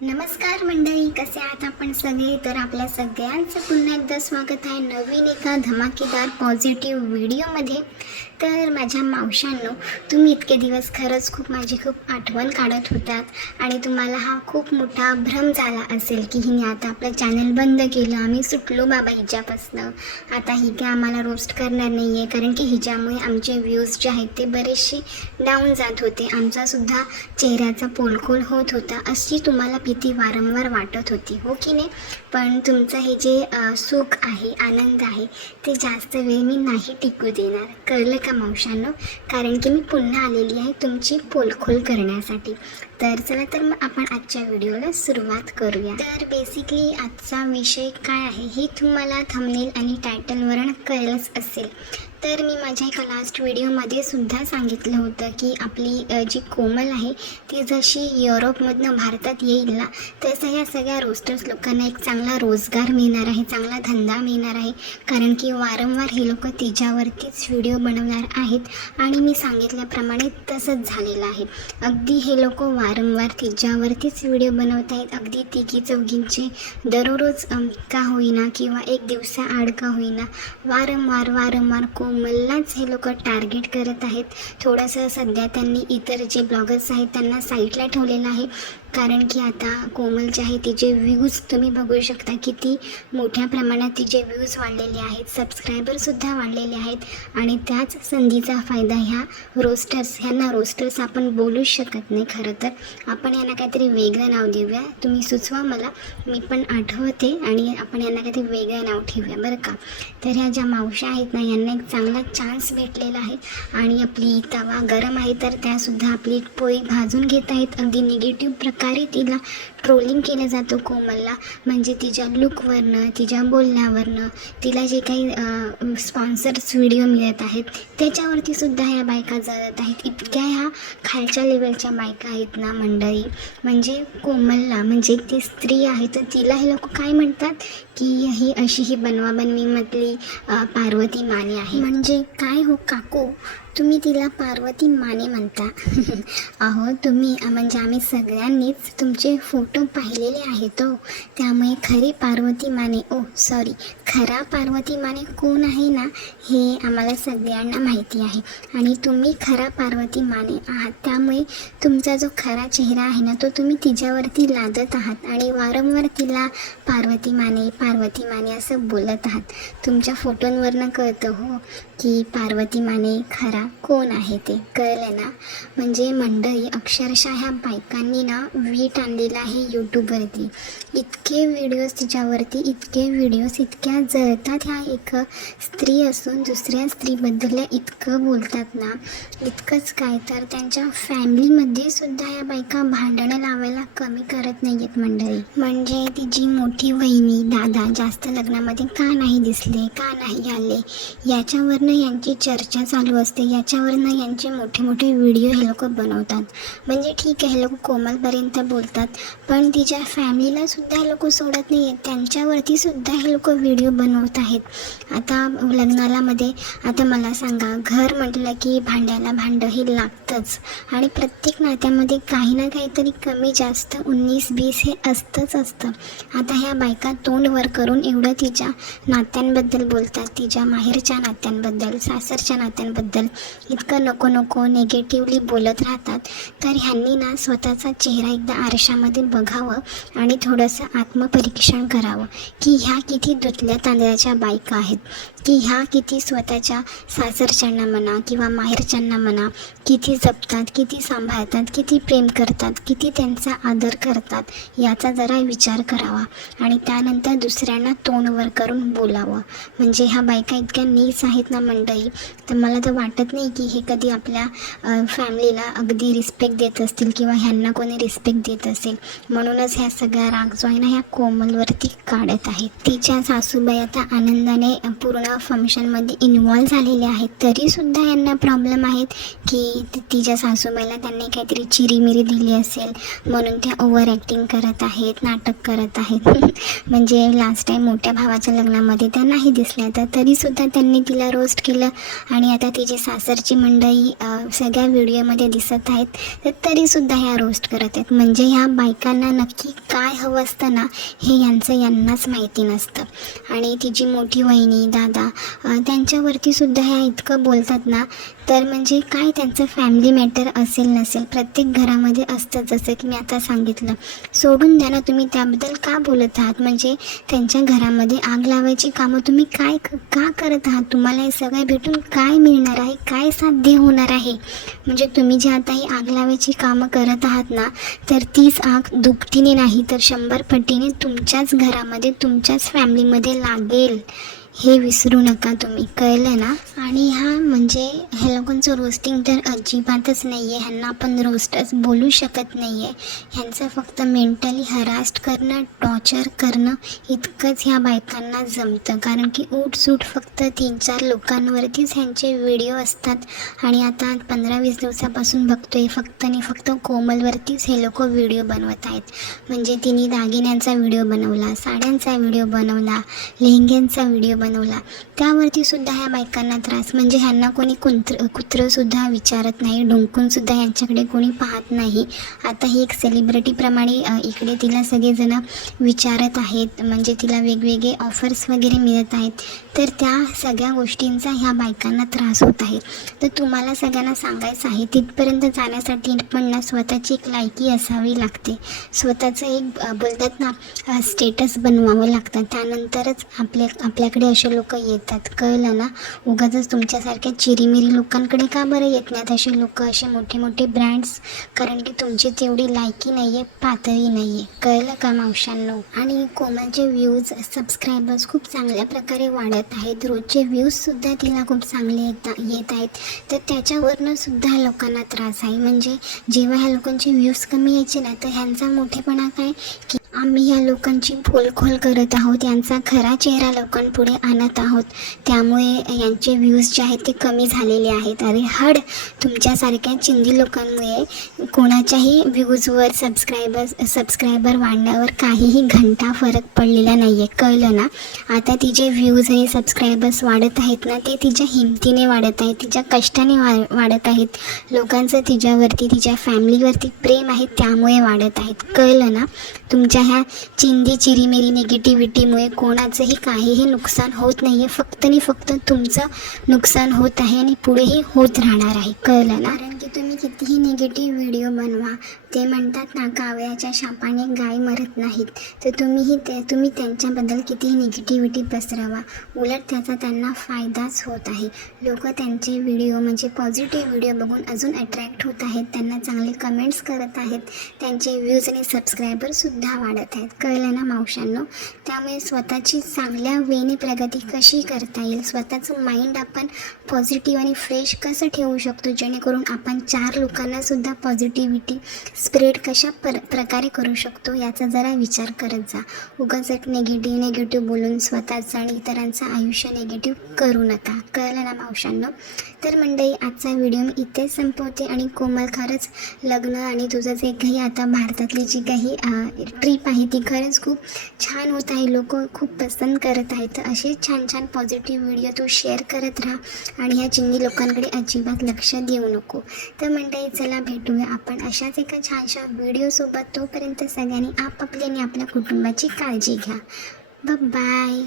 नमस्कार मंडळी, कसे आहात आपण सगळे? तर आपल्या सगळ्यांचं पुन्हा एकदा स्वागत आहे नवीन एका धमाकेदार पॉझिटिव्ह व्हिडिओमध्ये. तर माझ्या मावशांनो, तुम्ही इतके दिवस खरंच माझी खूप आठवण काढत होतात आणि तुम्हाला हा खूप मोठा भ्रम झाला असेल की हिने आता आपलं चॅनल बंद केलं, आम्ही सुटलो बाबा हिच्यापासनं, आता ही काय आम्हाला रोस्ट करणार नाही आहे, कारण की हिच्यामुळे आमचे व्ह्यूज जे आहेत ते बरेचसे डाऊन जात होते, आमचासुद्धा चेहऱ्याचा पोलखोल होत होता, अशी तुम्हाला भीती वारंवार वाटत होती, हो की नाही? पण तुमचं हे जे सुख आहे, आनंद आहे, ते जास्त वेळ मी नाही टिकू देणार, कळलं का मावशांनो? कारण की मी पुन्हा आलेली आहे तुमची पोलखोल करण्यासाठी. तर चला, तर मग आपण आजच्या व्हिडिओला सुरुवात करूया. तर बेसिकली आजचा विषय काय आहे हे तुम्हाला थंबनेल आणि टायटलवरून कळलंच असेल. तर मी माझ्या एका लास्ट व्हिडिओमध्ये सुद्धा सांगितलं होतं की आपली जी कोमल आहे ती जशी युरोपमधनं भारतात येईल ना, तसं ह्या सगळ्या रोस्टर्स लोकांना एक चांगला रोजगार मिळणार आहे, चांगला धंदा मिळणार आहे, कारण की वारंवार हे लोक तिच्यावरतीच व्हिडिओ बनवणार आहेत आणि मी सांगितल्याप्रमाणे तसंच झालेलं आहे. अगदी हे लोक वारंवार तिच्यावरतीच व्हिडिओ बनवत आहेत, अगदी तिघी चौघींचे दररोज का होईना किंवा एक दिवसाआड का होईना वारंवार कोमललाच हे लोक टार्गेट करत आहेत. थोडंसं सध्या त्यांनी इतर जे ब्लॉगर्स आहेत त्यांना साईडला ठेवलेलं आहे, कारण की आता कोमल जे आहे तिचे व्ह्यूज तुम्ही बघू शकता किती मोठ्या प्रमाणात तिचे व्ह्यूज वाढलेले आहेत, सबस्क्रायबरसुद्धा वाढलेले आहेत आणि त्याच संधीचा फायदा ह्यांना रोस्टर्स आपण बोलूच शकत नाही. खरं तर आपण यांना काहीतरी वेगळं नाव देऊया, तुम्ही सुचवा मला, मी पण आठवते आणि आपण यांना काहीतरी वेगळं नाव ठेवूया बरं का. तर ह्या ज्या मावशा आहेत ना, यांना एक चांगला चान्स भेटलेला आहे आणि आपली तवा गरम आहे तर त्यासुद्धा आपली पोळी भाजून घेत आहेत. अगदी निगेटिव्ह प्रकारे तिला ट्रोलिंग केलं जातं कोमलला, म्हणजे तिच्या लुकवरनं, तिच्या बोलण्यावरनं, तिला जे काही स्पॉन्सर्स व्हिडिओ मिळत आहेत त्याच्यावरती सुद्धा ह्या बायका जळत आहेत. इतक्या ह्या खालच्या लेवलच्या बायका आहेत ना मंडळी, म्हणजे कोमलला, म्हणजे ती स्त्री आहे तर तिला हे लोक काय म्हणतात की ही अशी ही बनवाबनवीमधली पार्वती माने आहे. म्हणजे काय हो काकू, तुम्ही तिला पार्वती माने म्हणता? अहो तुम्ही, म्हणजे आम्ही सगळ्यांनीच तुमचे फोटो पाहिलेले आहेत हो, त्यामुळे खरी पार्वती माने, खरा पार्वती माने कोण आहे ना हे आम्हाला सगळ्यांना माहिती आहे आणि तुम्ही खरा पार्वती माने आहात. त्यामुळे तुमचा जो खरा चेहरा आहे ना तो तुम्ही तिच्यावरती लादत आहात आणि वारंवार तिला पार्वती माने असं बोलत आहात. तुमच्या फोटोंवरनं कळतं हो की पार्वती माने खरा कोण आहे ते, कळलं ना? म्हणजे मंडळी, अक्षरशः ह्या बायकांनी ना वीट आणलेला आहे यूट्यूबवरती. इतके व्हिडिओज तिच्यावरती, इतक्या जळतात. ह्या एक स्त्री असून दुसऱ्या स्त्रीबद्दल इतकं बोलतात ना, इतकंच काय तर त्यांच्या फॅमिलीमध्ये सुद्धा ह्या बायका भांडणं लावायला कमी करत नाही आहेत मंडळी. म्हणजे तिची मोठी वहिनी, दादा जास्त लग्नामध्ये का नाही दिसले, का नाही आले, याच्यावरनं यांची चर्चा चालू असते, याच्यावरनं यांचे मोठे मोठे व्हिडिओ हे लोक बनवतात. म्हणजे ठीक आहे, हे लोक कोमलपर्यंत बोलतात पण तिच्या फॅमिलीला सुद्धा हे लोक सोडत नाही आहेत, त्यांच्यावरती सुद्धा हे लोक व्हिडिओ बनवत आहेत. आता लग्नाला मध्ये, आता मला सांगा, घर म्हटलं की भांड्याला भांडं हे लागतंच आणि प्रत्येक नात्यामध्ये काही ना काहीतरी कमी जास्त 19-20 हे असतं. आता ह्या बायका तोंड वर करून एवढं तिच्या नात्यांबद्दल बोलतात, तिच्या माहेरच्या नात्यांबद्दल, सासरच्या नात्यांबद्दल इतकं नको नेगेटिव्हली बोलत राहतात. तर ह्यांनी ना स्वतःचा चेहरा एकदा आरशामध्ये बघावं आणि थोडंसं आत्मपरीक्षण करावं की ह्या किती धुतल्या तांदळाच्या बायका आहेत, की ह्या किती स्वतःच्या सासरच्यांना म्हणा किंवा माहेरच्यांना म्हणा किती जपतात, किती सांभाळतात, किती प्रेम करतात, किती त्यांचा आदर करतात, याचा जरा विचार करावा आणि त्यानंतर दुसऱ्यांना तोंडवर करून बोलावं. म्हणजे ह्या बायका इतक्या नीच आहेत ना मंडळी, तर मला तर वाटत नाही की हे कधी आपल्या फॅमिलीला अगदी रिस्पेक्ट देत असतील किंवा ह्यांना कोणी रिस्पेक्ट देत असेल. म्हणूनच ह्या सगळ्या राग जो आहे ना ह्या कोमलवरती काढत आहेत. तिच्या सासूबाई आता आनंदाने पूर्ण पूर्ण फंक्शनमध्ये इन्वॉल्व झालेले आहेत, तरीसुद्धा यांना प्रॉब्लेम आहेत की तिच्या सासूबाईला त्यांनी काहीतरी चिरीमिरी दिली असेल म्हणून त्या ओव्हर ॲक्टिंग करत आहेत, नाटक करत आहेत. म्हणजे लास्ट टाईम मोठ्या भावाच्या लग्नामध्ये त्या नाही दिसल्या, तर तरीसुद्धा त्यांनी तिला रोस्ट केलं आणि आता तिची सासरची मंडळी सगळ्या व्हिडिओमध्ये दिसत आहेत, तर तरीसुद्धा ह्या रोस्ट करत आहेत. म्हणजे ह्या बायकांना नक्की काय हवं असतं ना, हे यांनाच माहिती नसतं. आणि तिची मोठी वहिनी, दादा त्यांच्यावरती सुद्धा ह्या इतकं बोलतात ना, तर म्हणजे काय त्यांचं फॅमिली मॅटर असेल नसेल, प्रत्येक घरामध्ये असतं. जसं की मी आता सांगितलं, सोडून द्या ना, तुम्ही त्याबद्दल का बोलत आहात? म्हणजे त्यांच्या घरामध्ये आग लावायची कामं तुम्ही का करत आहात? तुम्हाला हे सगळं भेटून काय मिळणार आहे? काय साध्य होणार आहे? म्हणजे तुम्ही जे आता ही आग लावायची कामं करत आहात ना, तर तीच आग दुपटीने नाही तर 100 पटीने तुमच्याच घरामध्ये, तुमच्याच फॅमिलीमध्ये लागेल, हे विसरू नका तुम्ही, कळलं ना? आणि म्हणजे ह्या लोकांचं रोस्टिंग तर अजिबातच नाही आहे. ह्यांना आपण रोस्टच बोलू शकत नाही आहे. ह्यांचं फक्त मेंटली हरास्ट करणं, टॉर्चर करणं इतकंच ह्या बायकांना जमतं. कारण की उठसूट फक्त 3-4 लोकांवरतीच ह्यांचे व्हिडिओ असतात आणि आता 15-20 दिवसापासून बघतोय फक्त कोमलवरतीच हे लोक व्हिडिओ बनवत आहेत. म्हणजे तिने दागिन्यांचा व्हिडिओ बनवला, साड्यांचा व्हिडिओ बनवला, लेहंग्यांचा व्हिडिओ बनवला, त्यावरती सुद्धा ह्या बायकांना त्रास. म्हणजे ह्यांना कोणी कुत्रंसुद्धा विचारत नाही, डुंकूनसुद्धा यांच्याकडे कोणी पाहत नाही. आता ही एक सेलिब्रिटीप्रमाणे इकडे तिला सगळेजण विचारत आहेत, म्हणजे तिला वेगवेगळे ऑफर्स वगैरे मिळत आहेत. तर त्या सगळ्या गोष्टींचा ह्या बायकांना त्रास होत आहे. तर तुम्हाला सगळ्यांना सांगायचं आहे, तिथपर्यंत जाण्यासाठी पण ना स्वतःची एक लायकी असावी लागते, स्वतःचं एक बोलतात ना स्टेटस बनवावं लागतं, त्यानंतरच आपल्याकडे असे लोक येतात, कळलं ना? उगाचच तुमच्यासारख्या चिरीमिरी लोकांकडे का बरं येत नाहीत असे लोक, असे मोठे मोठे ब्रँड्स? कारण की तुमची तेवढी लायकी नाही आहे, पातळी नाही आहे, कळलं का मावशांनो? आणि कोमलचे व्ह्यूज, सबस्क्रायबर्स खूप चांगल्या प्रकारे वाढत आहेत, रोजचे व्ह्यूजसुद्धा तिला खूप चांगले येत आहेत. तर त्याच्यावरनं सुद्धा लोकांना त्रास आहे. म्हणजे जेव्हा ह्या लोकांचे व्ह्यूज कमी यायचे ना, तर ह्यांचा मोठेपणा काय की आम्ही ह्या लोकांची पोलखोल करत आहोत, यांचा खरा चेहरा लोकांपुढे आणत आहोत, त्यामुळे यांचे व्ह्यूज जे आहेत ते कमी झालेले आहेत. अरे तुमच्यासारख्या चिंदी लोकांमुळे कोणाच्याही व्ह्यूजवर सबस्क्रायबर वाढण्यावर काहीही घंटा फरक पडलेला नाही आहे, कळलं ना? आता तिचे व्ह्यूज आणि सबस्क्रायबर्स वाढत आहेत ना, ते तिच्या हिमतीने वाढत आहेत, तिच्या कष्टाने वाढत आहेत. लोकांचं तिच्यावरती, तिच्या फॅमिलीवरती प्रेम आहे, त्यामुळे वाढत आहेत, कळलं ना? तुमच्या ह्या चिरीमिरी निगेटिव्हिटीमुळे कोणाचंही काहीही नुकसान होत नाही आहे, फक्त तुमचं नुकसान होत आहे आणि पुढेही होत राहणार आहे, कळलं ना? कारण की तुम्ही कितीही निगेटिव्ह व्हिडिओ बनवा, ते म्हणतात ना, कावळ्याच्या शापाने गाय मरत नाहीत, तर तुम्ही त्यांच्याबद्दल कितीही निगेटिव्हिटी पसरवा, उलट त्याचा त्यांना फायदाच होत आहे. लोक त्यांचे व्हिडिओ म्हणजे पॉझिटिव्ह व्हिडिओ बघून अजून अट्रॅक्ट होत आहेत, त्यांना चांगले कमेंट्स करत आहेत, त्यांचे व्ह्यूज आणि सबस्क्रायबरसुद्धा वाढत आहेत, कळलं ना मावशांनो? त्यामुळे स्वतःची चांगल्या वेने प्रगती कशी करता येईल, स्वतःचं माइंड आपण पॉझिटिव्ह आणि फ्रेश कसं ठेवू शकतो, जेणेकरून आपण 4 लोकांनासुद्धा पॉझिटिव्हिटी स्प्रेड कशा प्रकारे करू शकतो, याचा जरा विचार करत जा. उगाच निगेटिव्ह बोलून स्वतःचं आणि इतरांचं आयुष्य निगेटिव्ह करू नका, कळलं ना मावशांनो? तर मंडळी, आजचा व्हिडिओ मी इथेच संपवते. आणि कोमल, खरंच लग्न आणि तुझं जे काही आता भारतातली जी काही ट्रिप आहे ती खरंच खूप छान होत आहे, लोक खूप पसंत करत आहेत. तर असे छान पॉझिटिव्ह व्हिडिओ तू शेअर करत राहा आणि ह्या चिंगी लोकांकडे अजिबात लक्ष देऊ नको. तर मंडळी, चला भेटूया आपण अशाच एका छानशा व्हिडिओसोबत. तोपर्यंत सगळ्यांनी आपापली आणि आपल्या कुटुंबाची काळजी घ्या. बाय.